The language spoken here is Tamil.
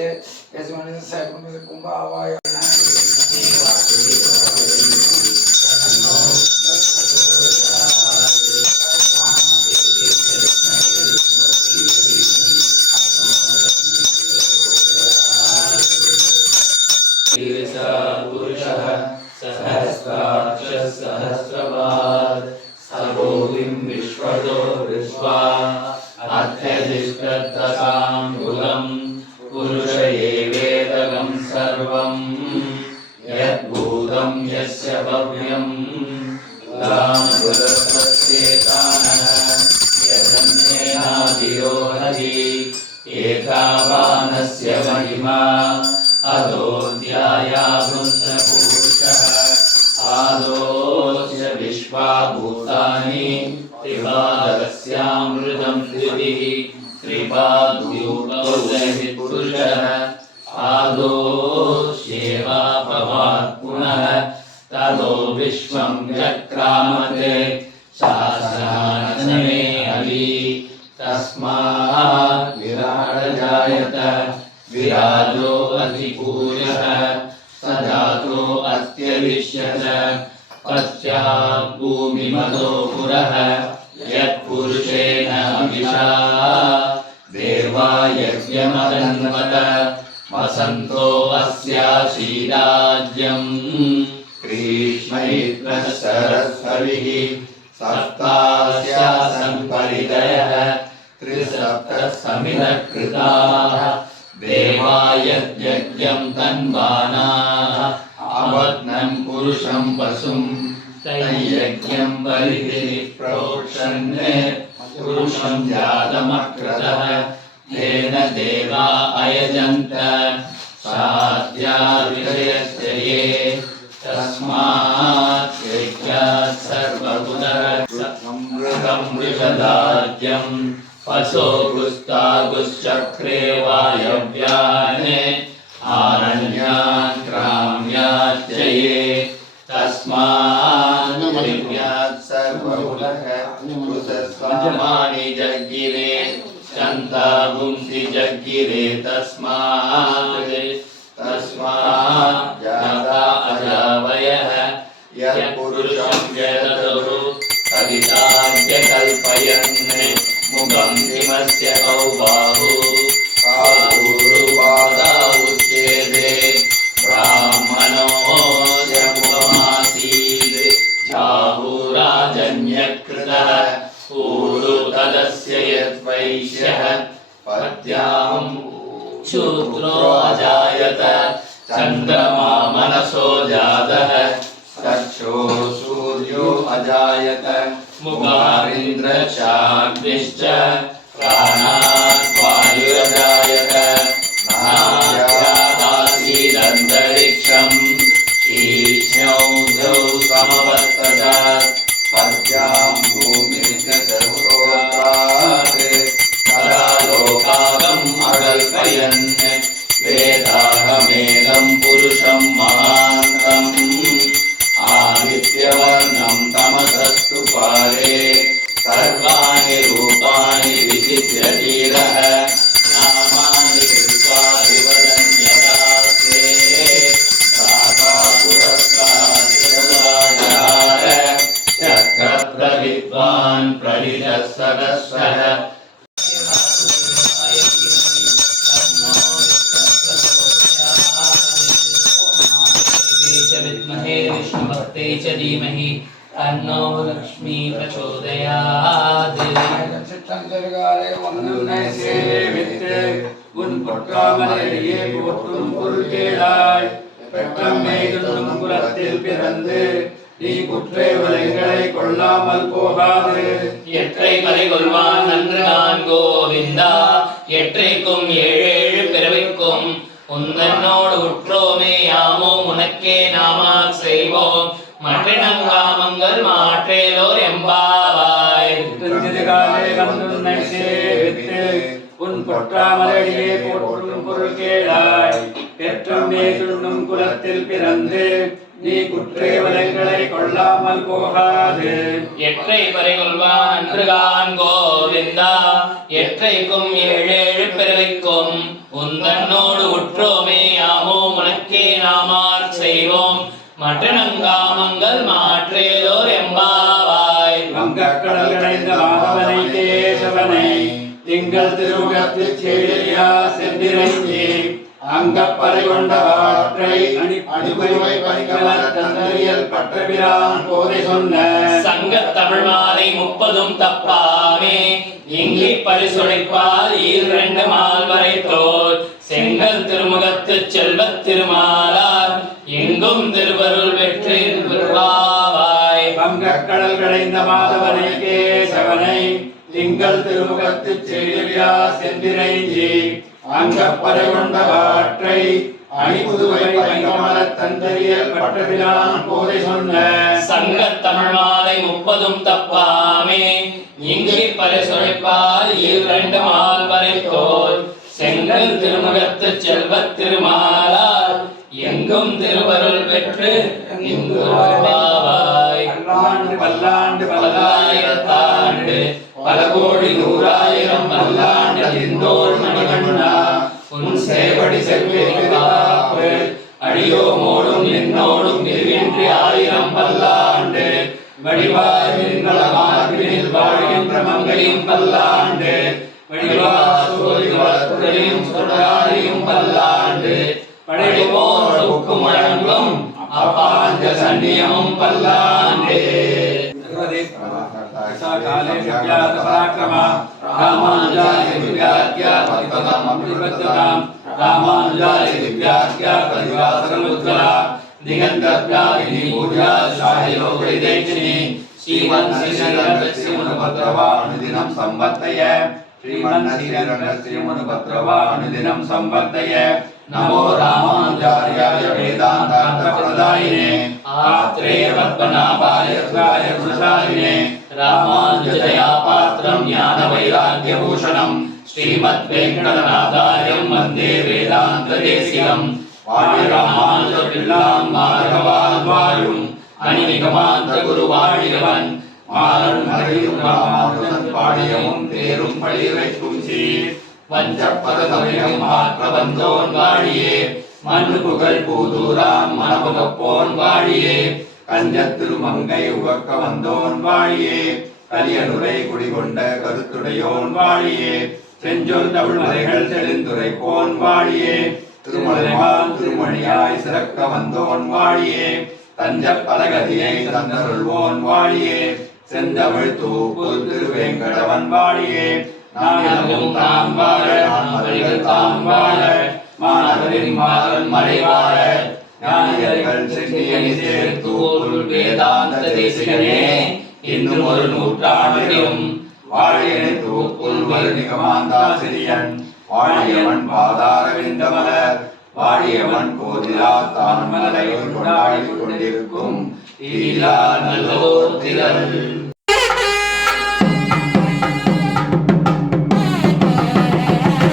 Che, as one is a second with a Kumbhava. सहस्रवाद सर्वोदिं विश्वतो विश्वा अत्यधिष्ठताम्बुलं पुरुष एवेदगं सर्वं यद्भूतं यस्य भव्यं तामृतस्येतानः यदन्येनादियो हरि एतावानस्य महिमा अदोऽध्यायाभुस्तपुरुषः आदोस्य विश्वाभूतानि त्रिपादस्यामृतं द्वितिः त्रिपादपुरुषः आदोष्येवापवात् पुनः ततो विश्वं चक्रामते शासनानसने हवि तस्मात् विराडजायत विराजो अधिपूर्यः स जातो अत्यविश्यत पश्चात् भूमिमदो पुरः यत्पुरुषेण अभिषा देवा यज्ञमदन्वत वसन्तो अस्याशीराज्यम् ग्रीष्मैत्रः सरस्वतिः सप्तास्यासन् परिदयः त्रिसप्तः समिधः कृताः देवा यज्ञं तन्वानाः अवत्नं पुरुषं पशुं तयज्ञं परिधि प्रोक्षन् पुरुषं जातमक्रतः तेन देवा अयजन्त साध्याविषयस्य ये तस्मात् यज्ञात् सर्वगुणरक्षं वृषदाज्यम् पशो गुस्तागुश्चक्रे वायव्याने आरण्यान् ग्राम्याच्च ये तस्मान् यज्ञात् सर्वगुणः कृतस्वामानि जज्ञिरे चन्तागुंसि जज्ञिरे तस्मात् जाता अजावयः यत्पुरुषं जयतुः कविताज्ञ कल्पयन् मुखं किमस्य कौ बाहु पादा उच्येते ब्राह्मणोऽस्य मुखमासीत् जाहुराजन्यकृतः ऊरु तदस्य यद्वैश्यः पद्यां शूद्रो अजायत चन्द्रमा मनसो जातः चक्षो सूर्यो अजायत मुखारिन्द्रचाग्निश्च प्राणात् वायुरजायत नाभ्यामासीदन्तरिक्षं शीर्ष्ण्यौ समवर्तत पद्यां भूमिर्गतपुरोत्रात् परालोकागम् अकल्पयन् वेदाहमेदं पुरुषं महान्तम् आदित्यवर्णं तमसस्तु पारे सर्वाणि रूपाणि विचित्य धीरः नामानि कृत्वा विवदन्यदास्ते दाता पुरस्काराजहार चक्रप्रविद्वान् प्रणितः सदस्यः विद्महे विष्णुभक्ते च धीमहि तन्नो लक्ष्मी प्रचोदयात् சிற்றஞ்சல்காரே ஒன்றுனை சேவித்து உன் பொற்றாமரையே போற்றும் பொருள்கேளாய் பெற்றம்மை துண்ணும் குலத்தில் பிறந்து நீ குற்றேவலைகளை கொள்ளாமல் போகாது எற்றை மறை கொள்வான் நன்று நான் கோவிந்தா எற்றைக்கும் ஏழேழு பிறவிக்கும் உந்தன்னோடு உற்றோமே யாமோ உனக்கே நாமாக் செய்வோம் மற்றினங்காமங்கள் மாற்றேலோர் எம்பாவாய் உன்னை சேவித்து உன் பொற்றாமரையே போற்றும் பொருள்கேளாய் பெற்றம்மை துண்ணும் குலத்தில் பிறந்து நீ குற்றேவலைகளை கொள்ளாமல் போகாது எற்றை பறை கொள்வான் நன்று நான் கோவிந்தா எற்றைக்கும் ஏழேழு பிறவிக்கும் உந்தன்னோடு உற்றோமே யாமோ உனக்கே நாமார் செய்வோம் மற்ற நங்காமங்கள் மாற்றேலோர் எம்பாவாய். வங்கக்கடல் கடைந்த மாதவனை கேசவனை திங்கள் திருமுகத்துச் சேரியா சென்றிரைஞ்சி அங்கப்பறை கொண்ட வாற்றை அணிபுரிவை பணிகவர் தந்தரியல் பற்றபிரான் போதை சொன்ன சங்கத் தமிழ் மாலை 30 தப்பாமே இங்கி பரிசுழைப்பால் 2 மால் வரை தோல் செங்கல் திருமுகத்துச் செல்வத் திருமாலார் எங்கும் திருவருள் வெற்றி திருவாவாய். வங்கக்கடல் கடைந்த மாதவனை கேசவனை திங்கள் திருமுகத்துச் சேரியா சென்றிரைஞ்சி அங்கப்பறை கொண்ட வாற்றை அணிபுதுவை பைங்கமல தந்தரியல் பட்டபிரான் போதை சொன்ன சங்கத் தமிழ் மாலை 30 தப்பாமே இங்கி பரிசுழைப்பால் 2 மால் வரை தோல் செங்கல் திருமுகத்துச் செல்வத் திருமாலார் எங்கும் திருவருள் பெற்று நின்றுவாவாய். பல்லாண்டு பல்லாண்டு பல்லாயிரத்தாண்டு பல கோடி நூறாயிரம் பல்லாண்டு திந்தோள் மணிகண்ணா உன் சேவடி செவ்வேறு அடியோமோடும் என்னோடும் பிரிவின்றி 1000 பல்லாண்டு வடிவாய் நின்களமார்பினில் வாழ்கின்ற மங்கையும் பல்லாண்டு வடிவாசோதியும் சுடராரியும் பல்லாண்டு படைவோர் உக்கு முழங்கும் அப்பாஞ்ச சன்னியமும் பல்லாண்டே. काले विज्ञात पराक्रमा रामानुजाय दिव्याख्यात पतिपदाम् रामानुजाय दिव्याख्यात परिवासकमुज्ज्वला दिगन्तव्यापिनी पूजा शायलोकैदेशिनी श्रीमन्श्रीरङ्गस्यमुनुभद्रवानुदिनं संवर्धय श्रीमन्श्रीरङ्गस्यमुनुभद्रवानुदिनं संवर्धय नमो रामानुजार्याय वेदान्तार्थप्रदायिने आत्रेयपद्मनाभाय गुणशालिने रामानुजदयापात्रं ज्ञानवैराग्यभूषणं श्रीमद्वेङ्कटनाथार्यं वन्दे वेदान्तदेशिकं वाणि रामानुजपिल्लां माधवाद्वायुम् अनिनिगमान्तगुरुवाणियवन् மாறன் மறையும் ராமானுஜன் பாடியமும் தேரும் பழிவைக்கும் சீர் வஞ்சப்பத சமயம் மாற்ற வந்தோன் வாழியே மண்ணு புகழ் பூதூராம் மனமுகப்போன் வாழியே கஞ்சத் திருமங்கை உகக்க வந்தோன் வாழியே கலியனுரை குடிகொண்ட கருத்துடையோன் வாழியே செஞ்சொல் தமிழ் மலைகள் தெளிந்துரைப்போன் வாழியே திருமலைமான் திருமணியாய் சிறக்க வந்தோன் வாழியே தஞ்ச பலகதியை தந்தருள்வோன் வாழியே செந்தமிழ் தூப்புல் திருவேங்கடவன் வாழியே நானிலமும் தாம் வாழ நான்மதிகள் தாம் வாழ மாநகரின் மாறன் மறை வாழ ஞானியர்கள் சென்னியணி சேர்த்தூப்புல் வேதாந்த தேசிகனே இன்னும் ஒரு நூற்றாண்டிலும் வாழியனை தூப்புல் வருணிகமாந்தாசிரியன் வாழியவன் பாதார விந்தமலர் வாழியவன் கோதிலா தான் மலரை கொண்டாடி கொண்டிருக்கும் நல்லோர் திரள்